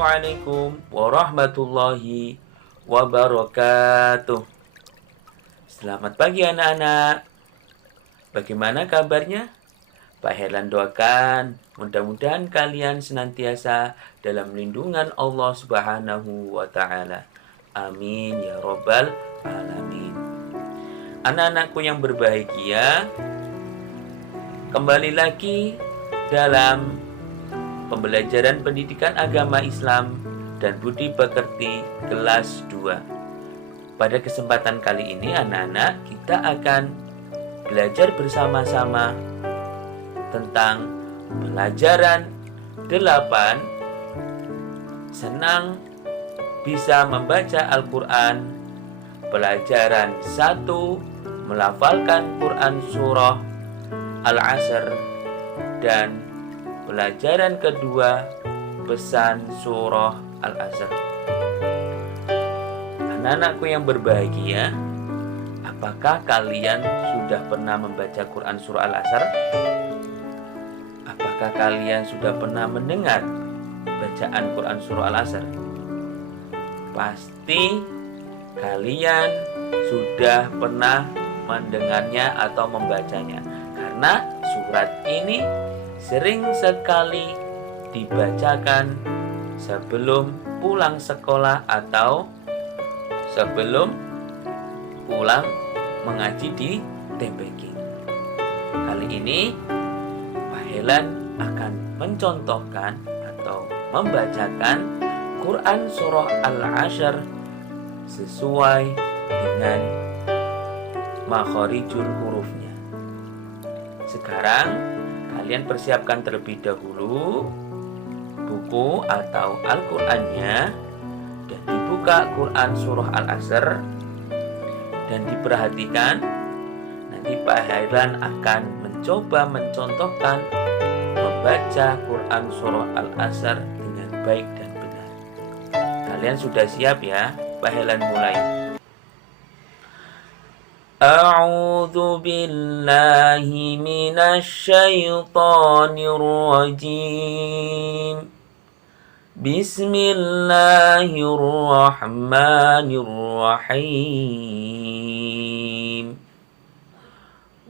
Assalamualaikum warahmatullahi wabarakatuh. Selamat pagi anak-anak. Bagaimana kabarnya? Pak Herlan doakan mudah-mudahan kalian senantiasa dalam lindungan Allah Subhanahu wa Ta'ala. Amin ya Rabbal Alamin. Anak-anakku yang berbahagia, kembali lagi dalam pembelajaran pendidikan agama Islam dan budi pekerti kelas 2. Pada kesempatan kali ini anak-anak, kita akan belajar bersama-sama tentang pelajaran 8. Senang bisa membaca Al-Quran. Pelajaran 1, melafalkan Quran surah Al-Asr. Dan pelajaran kedua, pesan surah Al-Asr. Anak-anakku yang berbahagia, apakah kalian sudah pernah membaca Quran surah Al-Asr? Apakah kalian sudah pernah mendengar bacaan Quran surah Al-Asr? Pasti kalian sudah pernah mendengarnya atau membacanya, karena surat ini sering sekali dibacakan sebelum pulang sekolah atau sebelum pulang mengaji di TPQ. Kali ini Pak Helan akan mencontohkan atau membacakan Quran surah Al-Asr sesuai dengan makharijul hurufnya. Sekarang kalian persiapkan terlebih dahulu buku atau Al-Qur'annya dan dibuka Quran surah Al-Asr dan diperhatikan. Nanti Pak Hairan akan mencoba mencontohkan membaca Quran surah Al-Asr dengan baik dan benar. Kalian sudah siap ya? Pak Hairan mulai. أعوذ بالله من الشيطان الرجيم بسم الله الرحمن الرحيم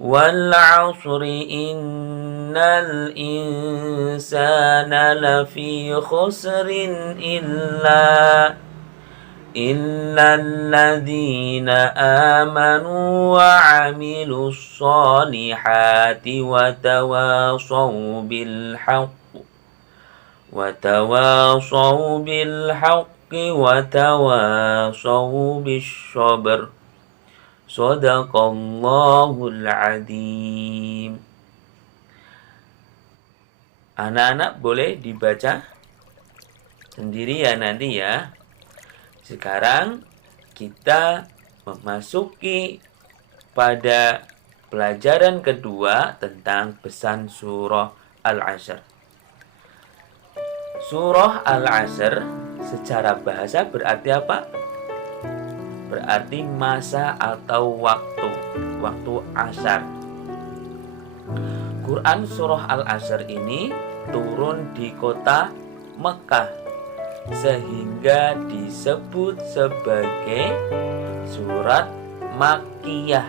والعصر إن الإنسان لفي خسر إلا الذين آمنوا وعملوا الصالحات وتواصوا بالحق وتواصوا بالصبر. Sadaqallahul Adzim. Anak-anak boleh dibaca sendiri ya nanti ya. Sekarang kita memasuki pada pelajaran kedua tentang pesan surah Al-Asr. Surah Al-Asr secara bahasa berarti apa? Berarti masa atau waktu asar. Quran surah Al-Asr ini turun di kota Mekah, sehingga disebut sebagai surat Makkiyah.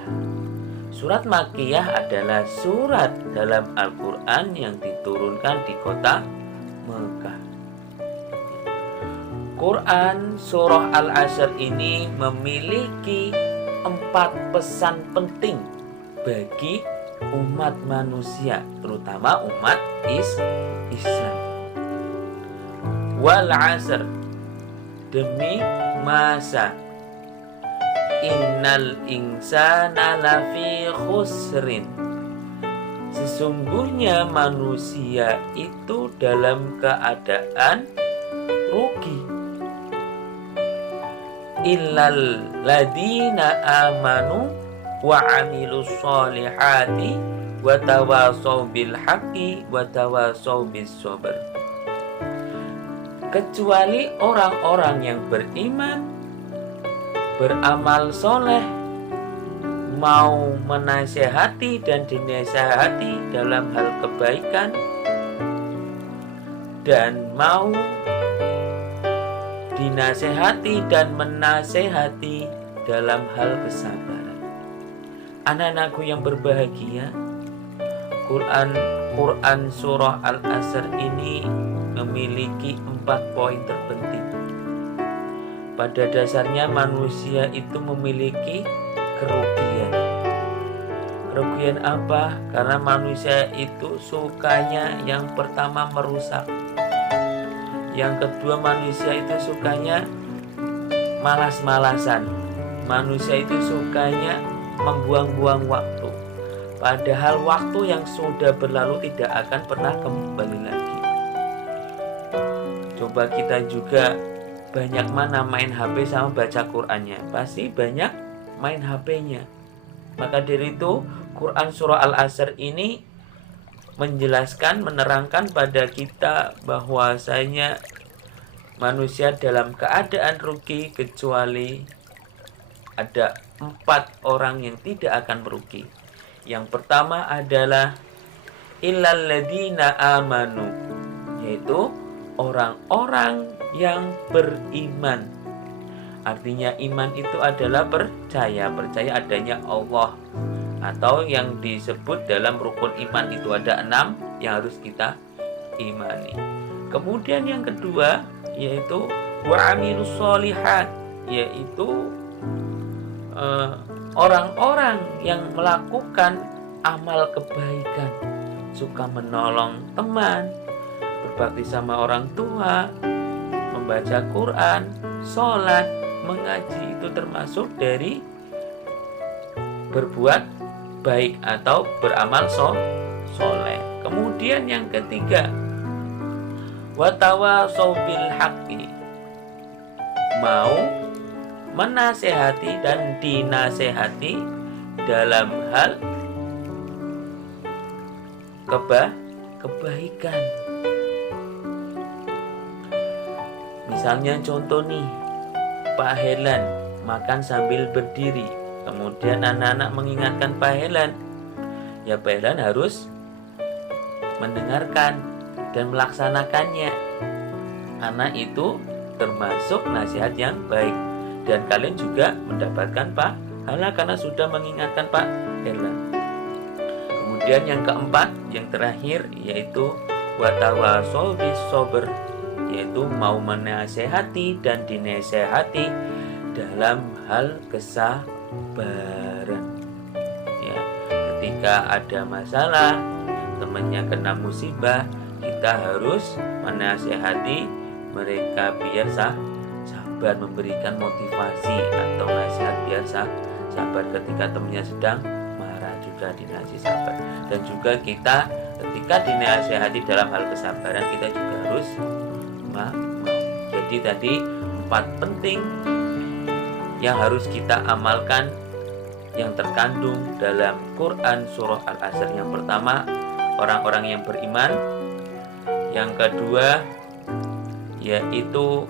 Surat Makkiyah adalah surat dalam Al-Quran yang diturunkan di kota Mekah. Quran surah Al-Asr ini memiliki 4 pesan penting bagi umat manusia, terutama umat Islam. Wal asr, demi masa. Innal insana lafi khusrin, sesungguhnya manusia itu dalam keadaan rugi. Illal ladina amanu wa amilus solihati wa tawasaw bil haqqi wa tawasaw bis sabr. Kecuali orang-orang yang beriman, beramal soleh, mau menasihati dan dinasihati dalam hal kebaikan, dan mau dinasehati dan menasehati dalam hal kesabaran. Anak-anakku yang berbahagia, Quran surah Al-Asr ini memiliki 4 poin terpenting. Pada dasarnya manusia itu memiliki kerugian. Kerugian apa? Karena manusia itu sukanya yang pertama merusak. Yang kedua, manusia itu sukanya malas-malasan. Manusia itu sukanya membuang-buang waktu. Padahal waktu yang sudah berlalu tidak akan pernah kembali lagi. Coba kita juga banyak mana main HP sama baca Qur'annya? Pasti banyak main HP-nya. Maka dari itu Quran surah Al-Asr ini menjelaskan, menerangkan pada kita bahwasanya manusia dalam keadaan rugi kecuali ada 4 orang yang tidak akan merugi. Yang pertama adalah illal ladzina amanu, yaitu orang-orang yang beriman. Artinya iman itu adalah percaya adanya Allah, atau yang disebut dalam rukun iman itu ada 6 yang harus kita imani. Kemudian yang kedua yaitu wa amilus sholihat, yaitu orang-orang yang melakukan amal kebaikan, suka menolong teman, berbakti sama orang tua, membaca Quran, sholat, mengaji, itu termasuk dari berbuat baik atau beramal soleh. Kemudian yang ketiga, watawasau bil haqqi, mau menasehati dan dinasehati dalam hal kebaikan. Misalnya contoh nih, Pak Helan makan sambil berdiri. Kemudian anak-anak mengingatkan Pak Helan, ya Pak Helan harus mendengarkan dan melaksanakannya. Anak itu termasuk nasihat yang baik, dan kalian juga mendapatkan pahala karena sudah mengingatkan Pak Helan. Kemudian yang keempat, yang terakhir, yaitu watawasau bis sabr, yaitu mau menasehati dan dinasehati dalam hal kesabaran. Ya, ketika ada masalah, temannya kena musibah, kita harus menasehati mereka biar sabar, memberikan motivasi atau nasihat biar sabar. Ketika temannya sedang marah juga dinasihati sabar. Dan juga kita ketika dinasihati dalam hal kesabaran, kita juga harus mau. Jadi tadi 4 penting yang harus kita amalkan yang terkandung dalam Quran surah Al-Asr. Yang pertama, orang-orang yang beriman. Yang kedua, yaitu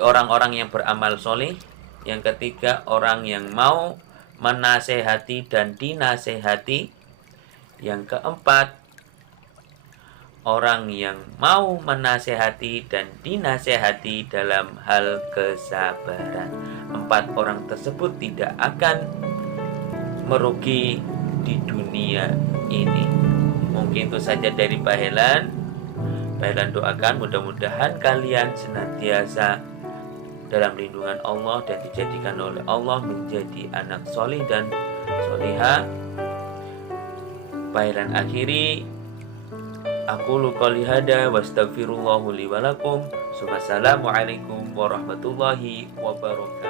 orang-orang yang beramal soleh. Yang ketiga, orang yang mau menasehati dan dinasehati. Yang keempat, orang yang mau menasehati dan dinasehati dalam hal kesabaran. 4 orang tersebut tidak akan merugi di dunia ini. Mungkin itu saja dari Pak Helan. Pak Helan doakan mudah-mudahan kalian senantiasa dalam lindungan Allah dan dijadikan oleh Allah menjadi anak soleh dan soleha. Pak Helan akhiri, aku qouli hada wa astaghfirullahu li wa lakum. Wassalamualaikum warahmatullahi wabarakatuh.